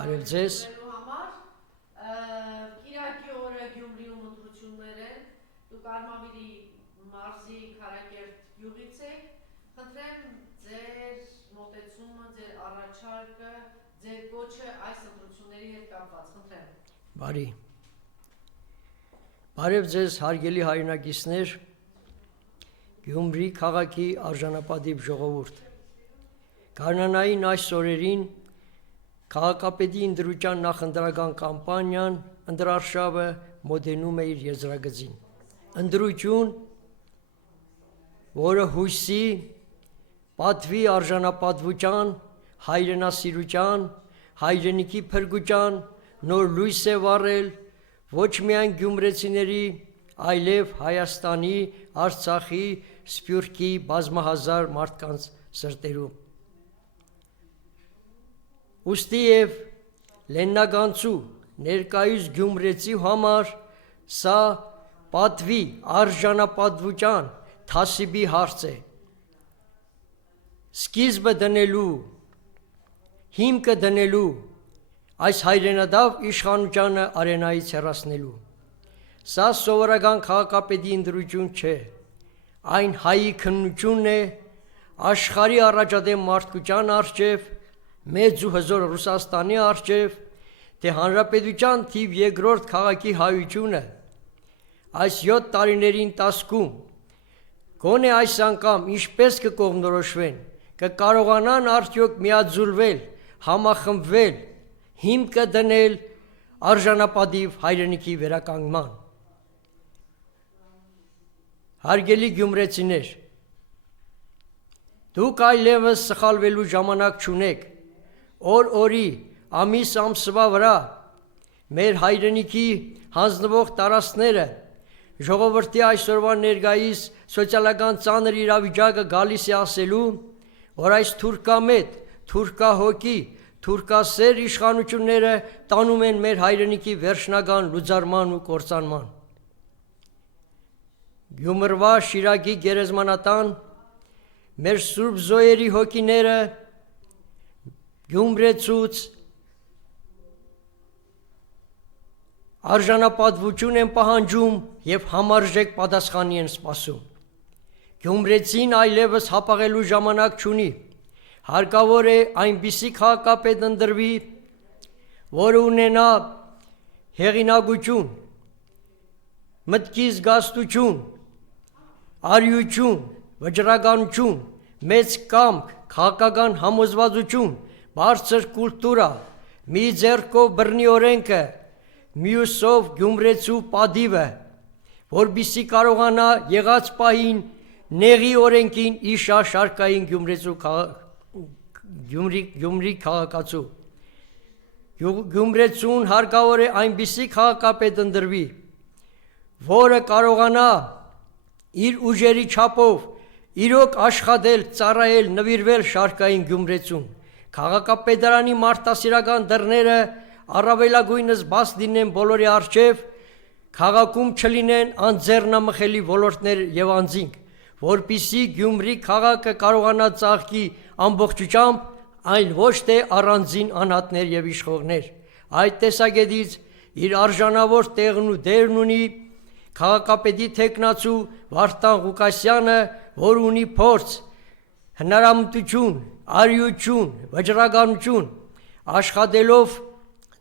Բարև ձեզ։ Կիրակի օրը Գյումրիում ընտրություններ են, դուք Արմավիրի մարզի Քարակերտ գյուղից եք, խնդրեմ ձեր մոտեցումը, ձեր առաջարկը, ձեր կոչը այս ընտրությունների հետ կապված, խնդրեմ։ Բարի։ Բարև ձեզ հարգելի հայրենակիցներ, Գյումրի քաղաքի արժանապատիվ ժողովուրդ։ Գարնանային այս օրերին քաղաքապետի ընտրության նախընտրական կամպանիան ընտրարշավը մոտենում է իր եզրագծին։ Ընտրություն, որը հույսի, պատվի արժանապատվության, հայրենասիրության, հայրենիքի փրկության նոր լույս է վառել ոչ միայն գյումրեցիների, այլև Հայաստանի, Արցախի, Սփյուռքի բազմահազար մարդկանց սրտերում։ Ուստի և լեննագանցու ներկայիս գյումրեցի համար սա պատվի արժանապատվության թասիբի հարց է։ Սկիզբը դնելու, հիմքը դնելու այս հայրենադավ իշխանությանը արենայից հեռացնելու։ Սա սովորական քաղաքապետի ընտրություն չէ, այն հայի քննությունն է աշխարհի առաջադեմ մարդկության առջև, մեծ ու հզոր Ռուսաստանի առջև, թե հանրապետության թիվ երկրորդ քաղաքի հայությունը այս 7 տարիների ընթացքում գոնե այս անգամ ինչպես կկողմնորոշվեն, կկարողանան արդյոք միաձուլվել, համախմբվել, հիմքը դնել արժանապատիվ հայրենիքի վերականգնման։ Հարգելի գյումրեցիներ, դուք այլևս սխալվելու ժամանակ չունեք, օր-օրի, ամիս-ամսվա վրա մեր հայրենիքի հանձնվող տարածքները ժողովրդի այսօրվա ներկայիս սոցիալական ծանր իրավիճակը գալիս է ասելու, որ այս թուրքամետ, թուրքահոգի, թուրքասեր իշխանությունները տանում են մեր հայրենիքի վերջնական լուծարման ու կործանման։ Գյումրվա Շիրակի գերեզմանատան մեր սուրբ զոհերի հոգիները Գյումրեցուց արժանապատվություն են պահանջում և համարժեք պատասխանի են սպասում։ Գյումրեցին այլևս հապաղելու ժամանակ չունի, հարկավոր է այնպիսի քաղաքապետ ընտրվի, որը ունենա հեղինակություն, մտքի զգաստություն, արիություն, վճռականություն, մեծ կամք, քաղաքական համոզվածություն, բարձր կուլտուրա, մի ձեռքով բռնի օրենքը, մյուսով գյումրեցու պատիվը, որպեսզի կարողանա եղած պահին նեղի օրենքին իշա շարքային Գյումրի քաղաքացու։ Գյումրեցուն հարկավոր է այնպիսի քաղաքապետ ընտրվի, որը կարողանա իր ուժերի չափով իրոք աշխատել, ծառայել, նվիրվել շարքային գյումրեցուն։ Քաղաքապետարանի մարդասիրական դռները առավելագույնս բաց լինեն բոլորի առջև, քաղաքում չլինեն անձեռնամխելի ոլորտներ և անձինք, որպեսզի Գյումրի քաղաքը կարողանա ծաղկի ամբողջությամբ, այլ ոչ թե առանձին անհատներ և իշխողներ։ Այդ տեսակետից իր արժանավոր տեղն ու դերն ունի քաղաքապետի թեկնածու Վարդան Ղուկասյանը, որ ունի փորձ, հնարամտություն, արիություն, վճռականություն, աշխատելով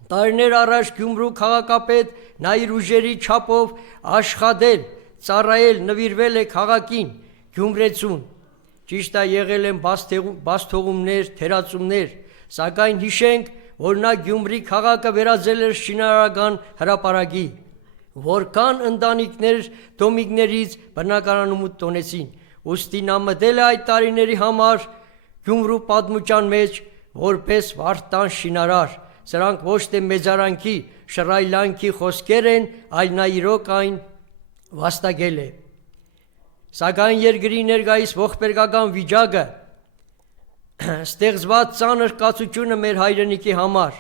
տարիներ առաջ Գյումրու քաղաքապետ, նա իր ուժերի չափով աշխատել, ծառայել, նվիրվել է քաղաքին, գյումրեցուն։ Ճիշտ է, եղել են բացթողումներ, թերացումներ, սակայն հիշենք, որ նա Գյումրի քաղաքը վերածել էր շինարարական հրապարակի, որքան ընտանիքներ դոմիկներից բնակարանում տոնեցին, ուստի նա մտել է այդ տարիների համար Գյումրու պատմության մեջ որպես Վարդան շինարար։ Սրանք ոչ թե մեծարանքի, շռայլանքի խոսքեր են, այլ նա իրոք այն վաստակել է։ Սակայն երկրի ներկայիս ողբերգական վիճակը, ստեղծված ծանր կացությունը մեր հայրենիքի համար,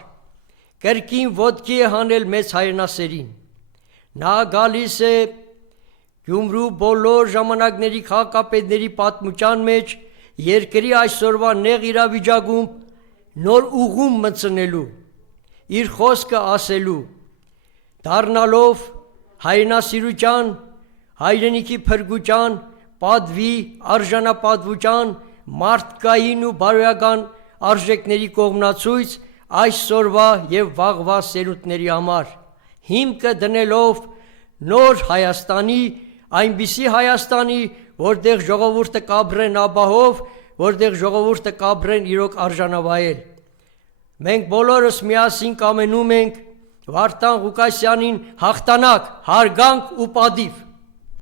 կրկին ոտքի է հանել մեծ հայրենասերին։ Նա գալիս է Գյումրու բոլոր ժամանակների քաղաքապետների պատմության մեջ երկրի այսօրվա նեղ իրավիճակում նոր ուղում մտցնելու, իր խոսքը ասելու, դառնալով հայրենասիրության, հայրենիքի փրկության, պատվի, արժանապատվության, մարդկային ու բարոյական արժեքների կողմնացույց այսօրվա եւ վաղվա սերունդների համար, հիմքը դնելով նոր Հայաստանի, այնպիսի Հայաստանի, որտեղ ժողովուրդը կապրեն ապահով, որտեղ ժողովուրդը կապրեն իրոք արժանավայել։ Մենք բոլորս միասին կամենում ենք Վարդան Ղուկասյանին հաղթանակ, հարգանք ու պատիվ։